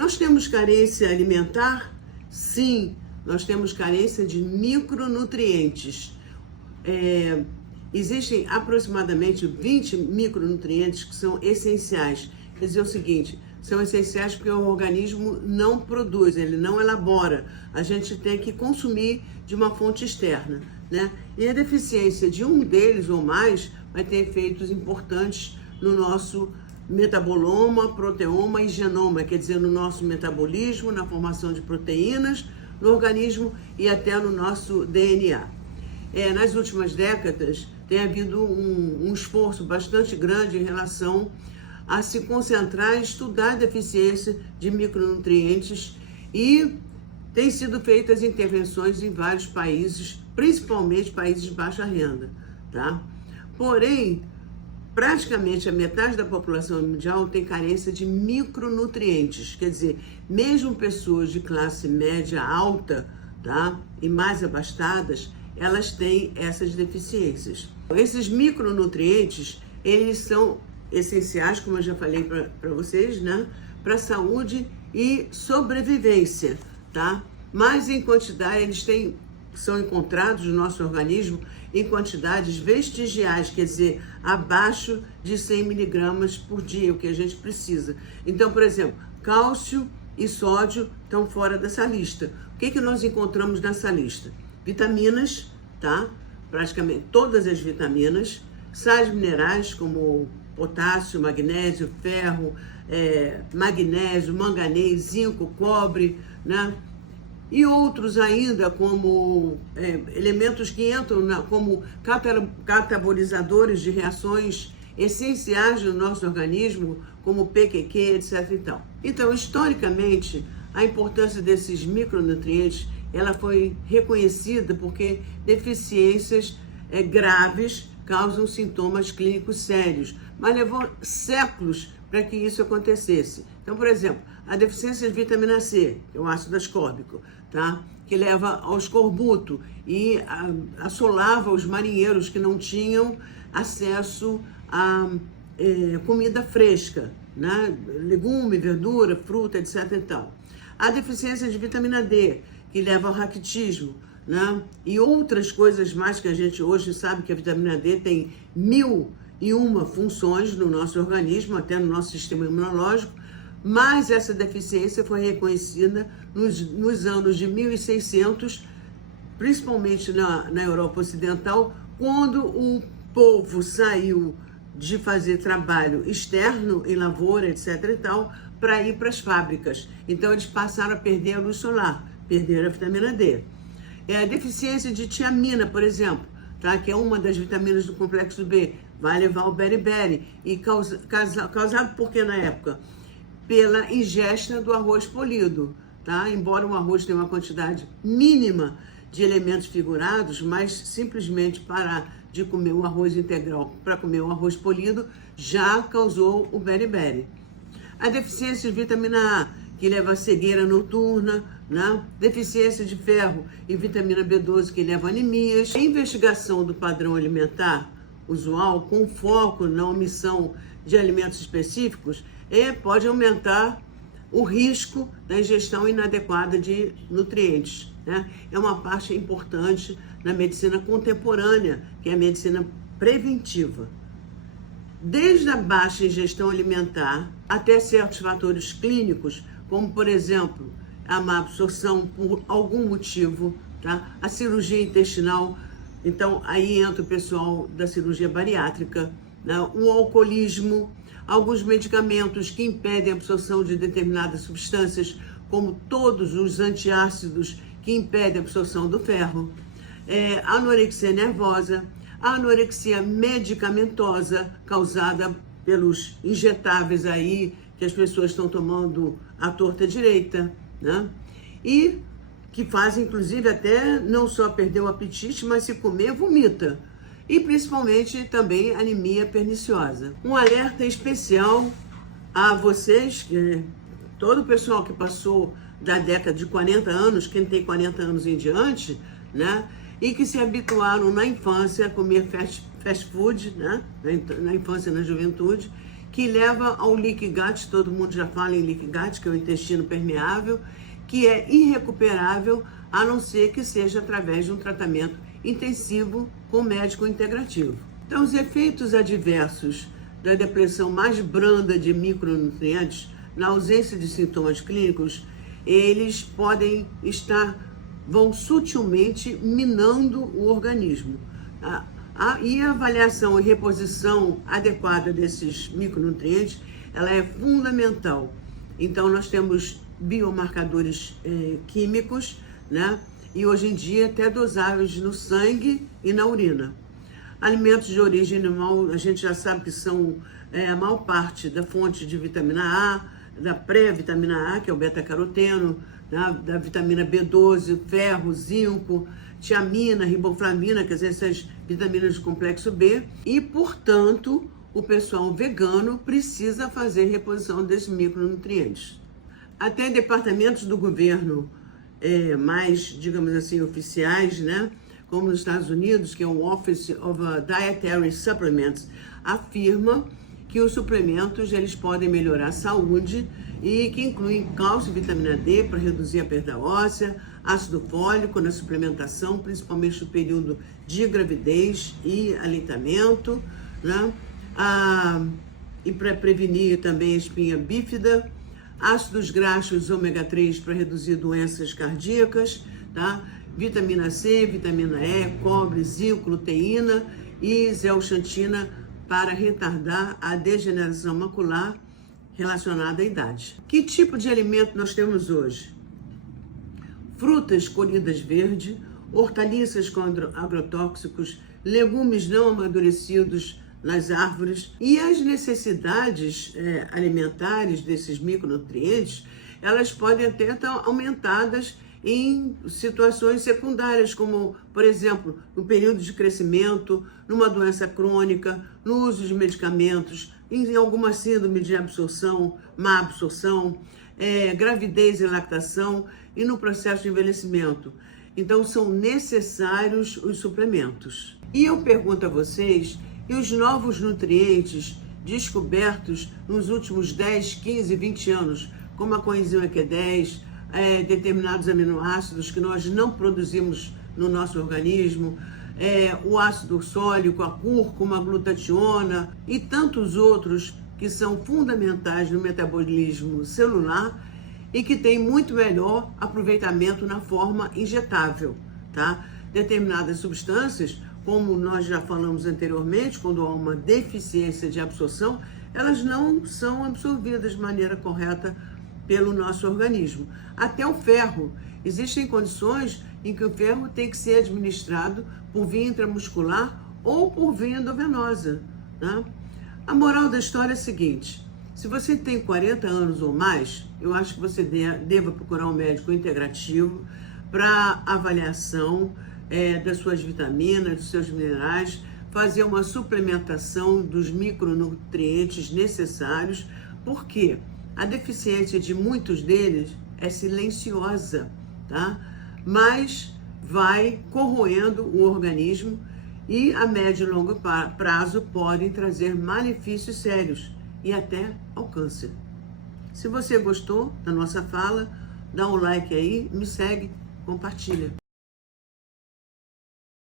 Nós temos carência alimentar? Sim, nós temos carência de micronutrientes. Existem aproximadamente 20 micronutrientes que são essenciais. Quer dizer o seguinte, são essenciais porque o organismo não produz, ele não elabora. A gente tem que consumir de uma fonte externa, né? E a deficiência de um deles ou mais vai ter efeitos importantes no nosso metaboloma, proteoma e genoma, quer dizer, no nosso metabolismo, na formação de proteínas no organismo e até no nosso DNA. Nas últimas décadas, tem havido um esforço bastante grande em relação a se concentrar e estudar a deficiência de micronutrientes e têm sido feitas intervenções em vários países, principalmente países de baixa renda, tá? Porém, praticamente a metade da população mundial tem carência de micronutrientes, quer dizer, mesmo pessoas de classe média alta, tá? E mais abastadas, elas têm essas deficiências. Esses micronutrientes, eles são essenciais, como eu já falei para vocês, né? Para a saúde e sobrevivência, tá? Mas em quantidade, são encontrados no nosso organismo em quantidades vestigiais, quer dizer, abaixo de 100 miligramas por dia, o que a gente precisa. Então, por exemplo, cálcio e sódio estão fora dessa lista. O que nós encontramos nessa lista? Vitaminas, tá? Praticamente todas as vitaminas, sais minerais como potássio, magnésio, ferro, magnésio, manganês, zinco, cobre, né? E outros ainda como elementos que entram como catabolizadores de reações essenciais no nosso organismo, como PQQ, etc. Então, historicamente, a importância desses micronutrientes ela foi reconhecida porque deficiências graves causam sintomas clínicos sérios, mas levou séculos para que isso acontecesse. Então, por exemplo, a deficiência de vitamina C, que é o ácido ascórbico, tá? Que leva ao escorbuto e assolava os marinheiros que não tinham acesso a comida fresca, né? Legume, verdura, fruta, etc. Então, a deficiência de vitamina D, que leva ao raquitismo, né? E outras coisas mais que a gente hoje sabe que a vitamina D tem 1001 funções no nosso organismo, até no nosso sistema imunológico, mas essa deficiência foi reconhecida nos anos de 1600, principalmente na Europa Ocidental, quando o povo saiu de fazer trabalho externo em lavoura, etc. e tal, para ir para as fábricas. Então eles passaram a perder a luz solar, perderam a vitamina D. A deficiência de tiamina, por exemplo, tá? Que é uma das vitaminas do complexo B, vai levar ao beriberi e causado por que na época? Pela ingesta do arroz polido, tá? Embora o arroz tenha uma quantidade mínima de elementos figurados, mas simplesmente parar de comer o arroz integral para comer o arroz polido já causou o beriberi. A deficiência de vitamina A, que leva a cegueira noturna, né? Deficiência de ferro e vitamina B12, que leva a anemias. A investigação do padrão alimentar usual, com foco na omissão de alimentos específicos, pode aumentar o risco da ingestão inadequada de nutrientes, né? É uma parte importante na medicina contemporânea, que é a medicina preventiva. Desde a baixa ingestão alimentar até certos fatores clínicos, como, por exemplo, a má absorção por algum motivo, tá? A cirurgia intestinal, então aí entra o pessoal da cirurgia bariátrica, né? O alcoolismo, alguns medicamentos que impedem a absorção de determinadas substâncias, como todos os antiácidos que impedem a absorção do ferro, a anorexia nervosa, a anorexia medicamentosa causada pelos injetáveis aí que as pessoas estão tomando à torta direita, né? E que fazem, inclusive, até não só perder o apetite, mas se comer, vomita. E principalmente também anemia perniciosa. Um alerta especial a vocês, todo o pessoal que passou da década de 40 anos, quem tem 40 anos em diante, né? E que se habituaram na infância a comer fast food, né? Na infância e na juventude, que leva ao leaky gut, todo mundo já fala em leaky gut, que é o intestino permeável, que é irrecuperável, a não ser que seja através de um tratamento intensivo com médico integrativo. Então, os efeitos adversos da depressão mais branda de micronutrientes, na ausência de sintomas clínicos, eles vão sutilmente minando o organismo. E a avaliação e reposição adequada desses micronutrientes, ela é fundamental. Então, nós temos biomarcadores químicos, né? E hoje em dia até dosáveis no sangue e na urina. Alimentos de origem animal, a gente já sabe que são a maior parte da fonte de vitamina A, da pré-vitamina A, que é o beta-caroteno, da vitamina B12, ferro, zinco, tiamina, riboflavina, quer dizer, essas vitaminas do complexo B. E, portanto, o pessoal vegano precisa fazer reposição desses micronutrientes. Até departamentos do governo mais, digamos assim, oficiais, né? Como nos Estados Unidos, que é o Office of Dietary Supplements, afirma que os suplementos eles podem melhorar a saúde e que incluem cálcio e vitamina D para reduzir a perda óssea, ácido fólico na suplementação, principalmente no período de gravidez e aleitamento, né? E para prevenir também a espinha bífida, ácidos graxos ômega 3 para reduzir doenças cardíacas, tá? Vitamina C, vitamina E, cobre, zinco, luteína e zeaxantina para retardar a degeneração macular relacionada à idade. Que tipo de alimento nós temos hoje? Frutas colhidas verde, hortaliças com agrotóxicos, legumes não amadurecidos nas árvores e as necessidades alimentares desses micronutrientes, elas podem até estar aumentadas em situações secundárias, como, por exemplo, no período de crescimento, numa doença crônica, no uso de medicamentos, em alguma síndrome de absorção, má absorção, gravidez e lactação e no processo de envelhecimento. Então, são necessários os suplementos. E eu pergunto a vocês, e os novos nutrientes descobertos nos últimos 10, 15, 20 anos, como a coenzima Q10, determinados aminoácidos que nós não produzimos no nosso organismo, o ácido sólico, a cúrcuma, a glutationa e tantos outros que são fundamentais no metabolismo celular e que têm muito melhor aproveitamento na forma injetável, tá? Determinadas substâncias, como nós já falamos anteriormente, quando há uma deficiência de absorção, elas não são absorvidas de maneira correta pelo nosso organismo. Até o ferro. Existem condições em que o ferro tem que ser administrado por via intramuscular ou por via endovenosa, né? A moral da história é a seguinte: se você tem 40 anos ou mais, eu acho que você deva procurar um médico integrativo para avaliação das suas vitaminas, dos seus minerais, fazer uma suplementação dos micronutrientes necessários, porque a deficiência de muitos deles é silenciosa, tá? Mas vai corroendo o organismo e a médio e longo prazo podem trazer malefícios sérios e até ao câncer. Se você gostou da nossa fala, dá um like aí, me segue, compartilha.